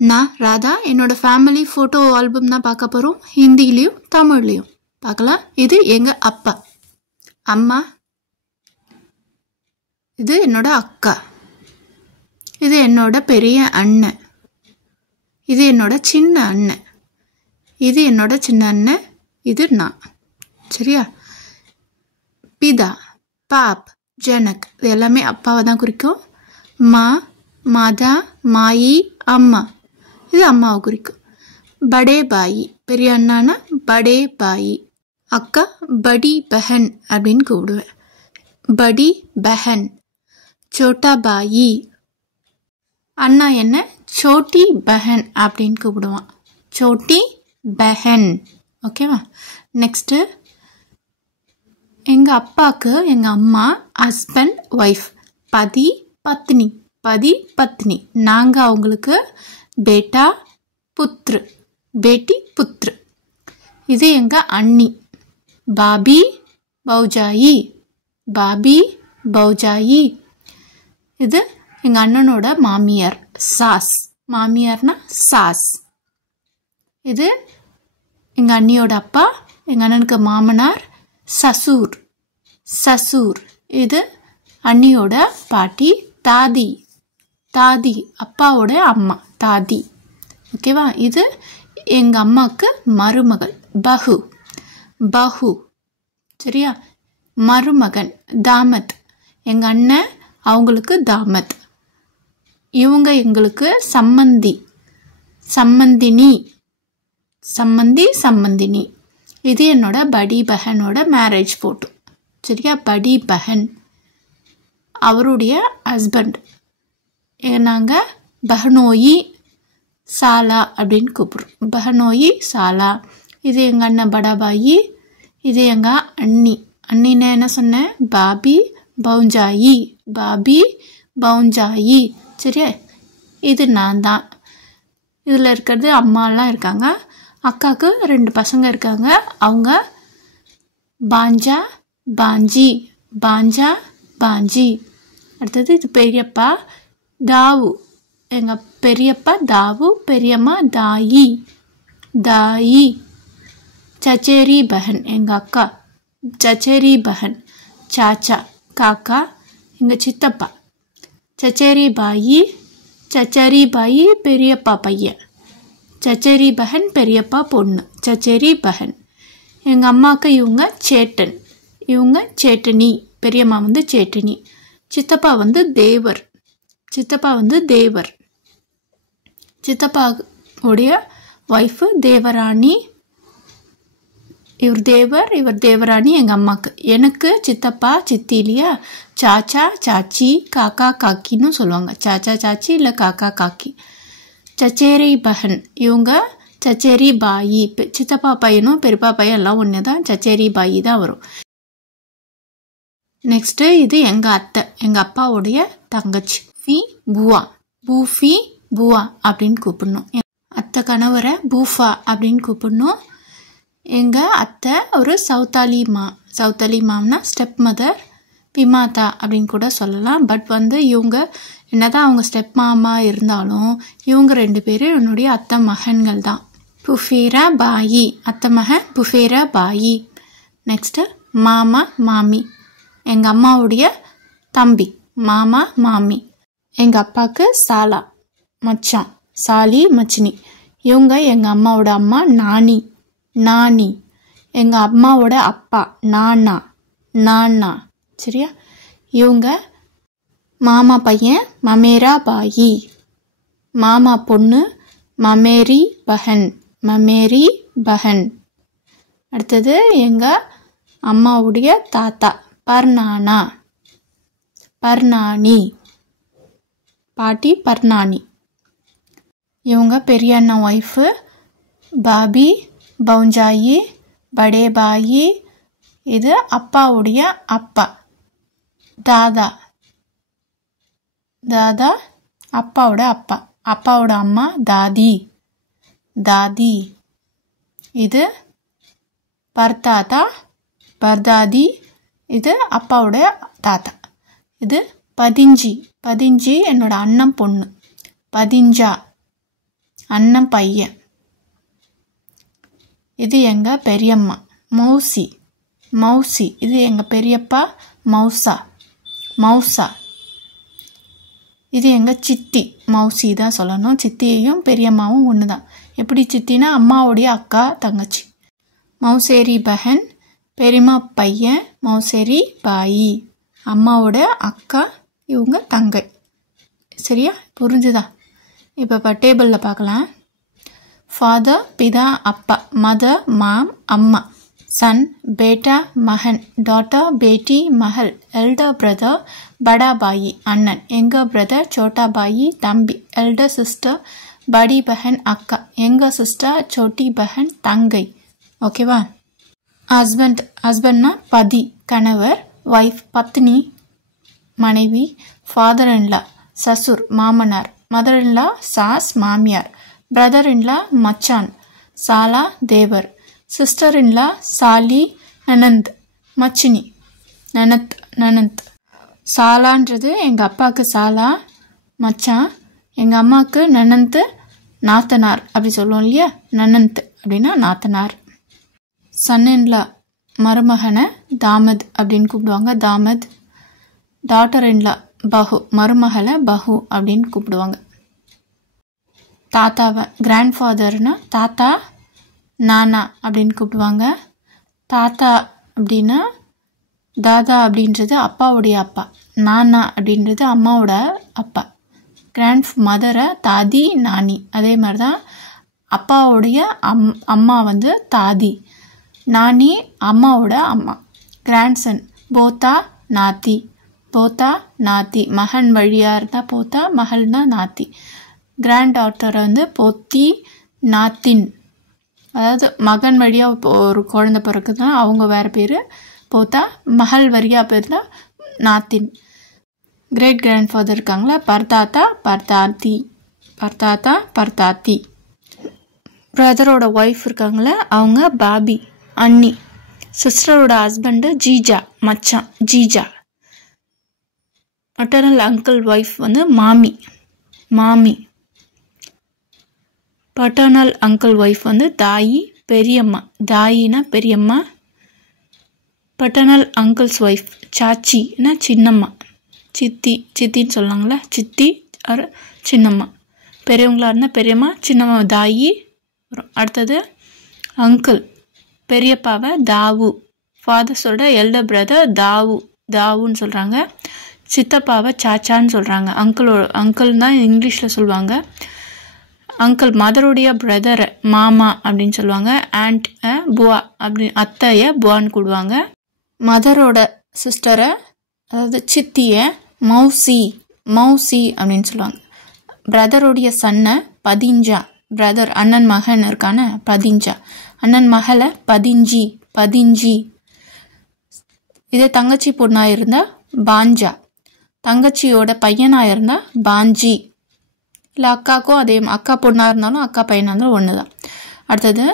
நான் ராதா என்னோட family photo album தான் பார்க்க போகிறோம். ஹிந்திலையும் தமிழ்லையும் பார்க்கலாம். இது எங்கள் அப்பா அம்மா, இது என்னோட அக்கா, இது என்னோட பெரிய அண்ணன், இது என்னோட சின்ன அண்ணன், இது என்னோட சின்ன அண்ணன், இது நான். சரியா? பிதா, பாப், ஜனக் இது எல்லாமே அப்பாவை தான் குறிக்கும். மா, மாதா, மாயி, அம்மா இது அம்மாவை குறிக்கும். படே பாயி பெரிய அண்ணானா படே பாயி. அக்கா படி பஹன் அப்படின்னு கூப்பிடுவேன். படி பஹன். சோட்டா பாயி. அண்ணா என்ன சோட்டி பஹன் அப்படின்னு கூப்பிடுவான். சோட்டி பஹன். ஓகேவா? நெக்ஸ்ட்டு எங்கள் அப்பாவுக்கு எங்கள் அம்மா, ஹஸ்பண்ட், ஒய்ஃப், பதி பத்னி. பதி பத்னி. நாங்கள் அவங்களுக்கு பேட்டா புத்ரு, பேட்டி புத்ரு. இது எங்கள் அண்ணி பாபி பௌஜாயி. பாபி பௌஜாயி. இது எங்கள் அண்ணனோட மாமியார் சாஸ். மாமியார்னா சாஸ். இது எங்கள் அண்ணியோட அப்பா, எங்கள் அண்ணனுக்கு மாமனார் சசூர். சசூர். இது அண்ணியோட பாட்டி தாதி. தாதி அப்பாவோட அம்மா தாதி. ஓகேவா? இது எங்கள் அம்மாவுக்கு மருமகள் பஹு. பஹு. சரியா? மருமகன் தாமத். எங்கள் அண்ணன் அவங்களுக்கு தாமத். இவங்க எங்களுக்கு சம்மந்தி சம்மந்தினி. சம்மந்தி சம்மந்தினி. இது என்னோட படி பஹனோட மேரேஜ் ஃபோட்டோ. சரியா? படி பஹன் அவருடைய ஹஸ்பண்ட். நாங்கள் பஹனோயி சாலா அப்படின்னு கூப்பிட்றோம். பஹனோயி சாலா. இது எங்கள் அண்ணன் படாபாயி. இது எங்கள் அண்ணி. அண்ணின்னு என்ன சொன்னேன்? பாபி பௌஞ்சாயி. பாபி பௌஞ்சாயி. சரியா? இது நான் தான். இதில் இருக்கிறது அம்மாலாம் இருக்காங்க. அக்காவுக்கு 2 பசங்க இருக்காங்க. அவங்க பாஞ்சா பாஞ்சி. பாஞ்சா பாஞ்சி. அடுத்தது இது பெரியப்பா தாவு. எங்கள் பெரியப்பா தாவு. பெரியம்மா தாயி. தாயி. சச்சேரி பஹன் எங்கள் அக்கா. சச்சேரி பஹன். சாச்சா காக்கா. எங்கள் சித்தப்பா சச்சேரி பாயி. சச்சேரி பாயி பெரியப்பா பையன். சச்சேரி பஹன் பெரியப்பா பொண்ணு. சச்சேரி பஹன். எங்கள் அம்மாவுக்கு இவங்க சேட்டன். இவங்க சேட்டனி. பெரியம்மா வந்து சேட்டனி. சித்தப்பா வந்து தேவர். சித்தப்பா வந்து தேவர். சித்தப்பாவுடைய ஒய்ஃபு தேவராணி. இவர் தேவர், இவர் தேவராணி எங்கள் அம்மாவுக்கு. எனக்கு சித்தப்பா சித்தி இல்லையா? சாச்சா சாச்சி காக்கா காக்கின்னு சொல்லுவாங்க. சாச்சா சாச்சி இல்லை காக்கா காக்கி. சச்சேரி பஹன் இவங்க சச்சேரி பாயி. சித்தப்பா பையனும் பெரியப்பா பையன் எல்லாம் ஒன்று தான். சச்சேரி பாயி தான் வரும். நெக்ஸ்ட்டு இது எங்கள் அத்தை, எங்கள் அப்பாவுடைய தங்கச்சி. ஃபி புவா. பூஃபி புவா அப்படின்னு கூப்பிடணும். அத்தை கணவரை பூஃபா அப்படின்னு கூப்பிடணும். எங்கள் அத்தை ஒரு சவுத்தாலி மா. சவுத்தாலி மாம்னா ஸ்டெப் மதர், பிமாதா அப்படின்னு கூட சொல்லலாம். பட் வந்து இவங்க என்னதான் அவங்க ஸ்டெப் மாமா இருந்தாலும் இவங்க 2 பேரும் என்னுடைய அத்தை மகன்கள் தான். புஃபேரா பாயி. அத்தை மகன் புஃபேரா பாயி. நெக்ஸ்ட்டு மாமா மாமி. எங்கள் அம்மாவுடைய தம்பி மாமா மாமி. எங்கள் அப்பாவுக்கு சாலா மச்சான். சாலி மச்சினி. இவங்க எங்கள் அம்மாவோட அம்மா நானி. நானி. எங்கள் அம்மாவோட அப்பா நானா. நானா. சரியா? இவங்க மாமா பையன் மமேரா பாயி. மாமா பொண்ணு மமேரி பஹன். மமேரி பஹன். அடுத்தது எங்கள் அம்மாவுடைய தாத்தா பர்னானா. பர்னானி. பாட்டி பர்னானி. இவங்க பெரிய அண்ணன் ஒய்ஃபு பாபி பௌஞ்சாயி. படே பாயி. இது அப்பாவுடைய அப்பா தாதா. தாதா அப்பாவோட அப்பா. அப்பாவோட அம்மா தாதி. தாதி. இது பர்தாதா பர்தாதி. இது அப்பாவோட தாத்தா. இது பதிஞ்சி. பதிஞ்சி என்னோட அண்ணன் பொண்ணு. பதிஞ்சா. அண்ணன் பையன். இது எங்கள் பெரியம்மா மௌசி. மௌசி இது எங்கள் பெரியப்பா மௌசா. மௌசா இது எங்கள் சித்தி. மௌசி தான் சொல்லணும். சித்தியையும் பெரியம்மாவும் ஒன்று தான். எப்படி சித்தினா அம்மாவுடைய அக்கா தங்கச்சி. மௌசேரி பஹன் பெரியம்மா பையன். மௌசேரி பாயி அம்மாவோட அக்கா, இவங்க தங்கை. சரியா, புரிஞ்சுதா? இப்போ டேபிளில் பார்க்கலாம். ஃபாதர் பிதா அப்பா, மதர் மாம் அம்மா, சன் பேட்டா மகன், டாட்டர் பேட்டி மகள், எல்டர் பிரதர் படா பாயி அண்ணன், எங்கர் பிரதர் சோட்டா பாயி தம்பி, எல்டர் சிஸ்டர் படி பஹன் அக்கா, எங்கர் சிஸ்டர் சோட்டி பஹன் தங்கை. ஓகேவா? ஹஸ்பண்ட், ஹஸ்பண்ட்னா பதி கணவர், ஒய்ஃப் பத்னி மனைவி, ஃபாதர் இன்லா சசுர் மாமனார், மதர் இன்லா சாஸ் மாமியார், பிரதர் இன்லா மச்சான், சாலா தேவர், சிஸ்டர் இன்லா சாலி நனந்த் மச்சினி, நனத் நனந்த். சாலான்றது எங்கள் அப்பாவுக்கு சாலா மச்சான், எங்கள் அம்மாவுக்கு நனந்த் நாத்தனார். அப்படி சொல்லுவோம் இல்லையா, நனந்த் அப்படின்னா நாத்தனார். சன் இன்லா மருமகனை தாமத் அப்படின்னு கூப்பிடுவாங்க, தாமத். டாட்டர் இன்லா பஹு மருமகளை பஹு அப்படின்னு கூப்பிடுவாங்க. தாத்தாவை கிராண்ட் ஃபாதர்னா தாத்தா நானா அப்படின்னு கூப்பிடுவாங்க. தாத்தா அப்படின்னா தாதா அப்படின்றது அப்பாவுடைய அப்பா, நானா அப்படின்றது அம்மாவோட அப்பா. கிராண்ட் மதரை தாதி நானி. அதே மாதிரி தான் அப்பாவுடைய அம்மா வந்து தாதி, நானி அம்மாவோட அம்மா. கிராண்ட்சன் போத்தா நாத்தி, போத்தா நாத்தி. மகன் வழியாக இருந்தால் போத்தா, மகள்னா நாத்தி. கிராண்ட் டாட்டர் வந்து பொத்தி நாத்தின். அதாவது மகன் வழியாக ஒரு குழந்தை பிறக்குதுன்னா அவங்க வேறு பேர் போத்தா, மகள் வழியாக பேர் தான் நாத்தின். கிரேட் கிராண்ட் ஃபாதர் இருக்காங்களா, பர்தாத்தா பர்தாத்தி, பர்தாத்தா பர்தாத்தி. பிரதரோட ஒய்ஃப் இருக்காங்களே அவங்க பாபி அண்ணி. சிஸ்டரோட ஹஸ்பண்டு ஜீஜா மச்சான், ஜீஜா. மட்டர்னல் அங்கிள் ஒய்ஃப் வந்து மாமி, மாமி. பட்டர்னல் அங்கிள் ஒய்ஃப் வந்து தாயி பெரியம்மா, தாயினா பெரியம்மா. பட்டர்னல் அங்கிள்ஸ் ஒய்ஃப் சாச்சின்னா சின்னம்மா, சித்தி. சித்தின்னு சொல்லாங்களே, சித்தி ஆர் சின்னம்மா. பெரியவங்களா இருந்தால் பெரியம்மா, சின்னம்மா தாயி. அடுத்தது அங்கிள் பெரியப்பாவை தாவு. ஃபாதர்ஸோட எல்டர் பிரதர் தாவு, தாவுன்னு சொல்கிறாங்க. சித்தப்பாவை சாச்சான்னு சொல்கிறாங்க. அங்கிள் தான் இங்கிலீஷில் சொல்லுவாங்க. அங்கிள் மதருடைய பிரதரை மாமா அப்படின்னு சொல்லுவாங்க. ஆண்ட் புவா அப்படி, அத்தையை புவான்னு கூடுவாங்க. மதரோட சிஸ்டரை அதாவது சித்தியை மௌசி, மௌசி அப்படின்னு சொல்லுவாங்க. பிரதருடைய சன்னை பதிஞ்சா, பிரதர் அண்ணன் மகன் இருக்கான பதிஞ்சா, அண்ணன் மகளை பதிஞ்சி, பதிஞ்சி. இதே தங்கச்சி பொண்ணாக இருந்தால் பாஞ்சா, தங்கச்சியோட பையனாக இருந்தால் பாஞ்சி. இல்லை அக்காவுக்கும் அதே, அக்கா பொண்ணாக இருந்தாலும் அக்கா பையனாக இருந்தாலும் ஒன்று தான். அடுத்தது